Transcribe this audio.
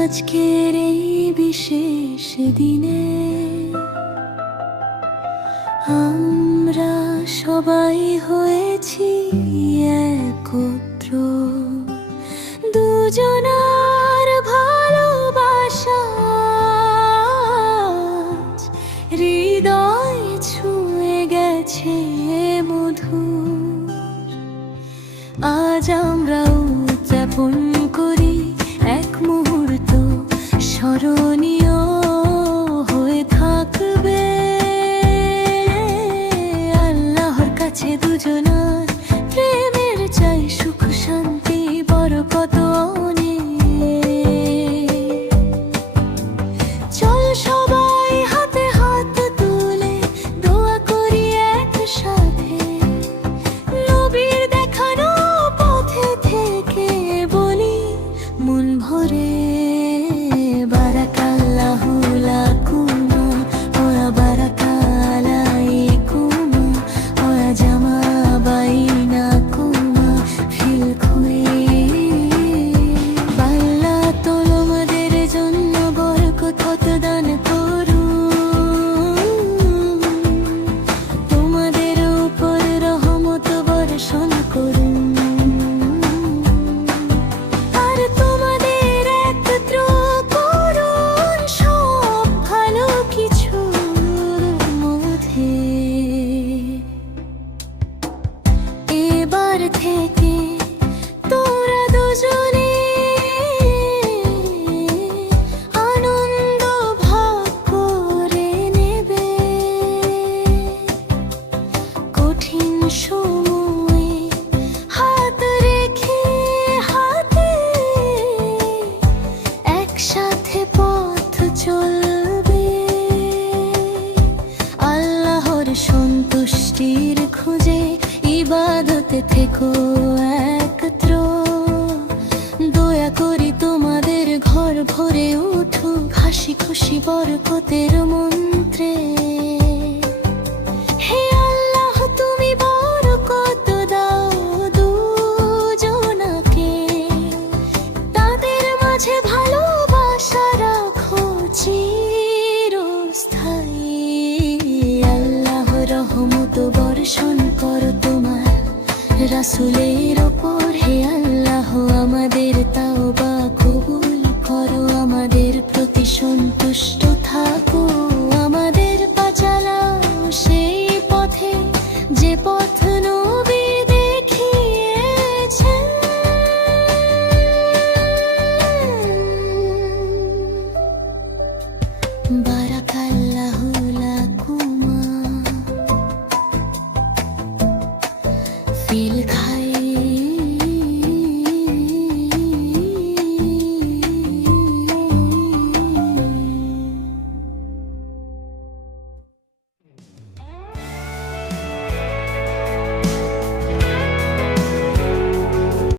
আজকের এই বিশেষ দিনে আমরা সবাই হয়েছি একত্র, দুজনার ভালোবাসা হৃদয় ছুঁয়ে গেছে মধুর। আজ আমরা উদযাপন করি এক মুহূর্ত স্মরণীয় হয়ে থাকবে। আল্লাহর কাছে দুজনার প্রেমের চাই সুখ শান্তি বরকত অনেক। চল সবাই হাতে হাত তুলে দোয়া করি একসাথে, নবীর দেখানো পথে থেকে বলি মন ভরে বারাকাল্লাহু লাকুমা ওয়া বারাকা আলাইকুমা ওয়া জামা বাইনাকুমা ফিল খায়র। আল্লাহ তোমাদের জন্য বরকত দান করুন, তোমাদের উপর রহমত বর্ষণ করুন, আর তোমাদের একত্র করুন সব ভালো কিছুর মধ্যে। এবার থেকে তোরা দুজনে আনন্দ ভাগ করে নেবে। কঠিন সময়ে হাত রেখে হাতে একসাথে পথ চলবে। আল্লাহর সন্তুষ্টির খোঁজে ইবাদতে থেকো একত্র। দয়া করি তোমাদের ঘর ভরে উঠুক হাসি খুশি বরকতের মন্ত্রে। হে আল্লাহ তুমি বরকত দাও দুজনাকে, তাদের মাঝে ভালোবাসা রাখো চিরস্থায়ী। আল্লাহ রহমত বর্ষণ করো তোমার রাসূলের ওপর। হে আল্লাহ আমাদের তাওবা কবুল করো, আমাদের প্রতি সন্তুষ্ট থাকো, আমাদের পা চালাও সেই পথে যে পথ নবী দেখিয়েছেন। বারা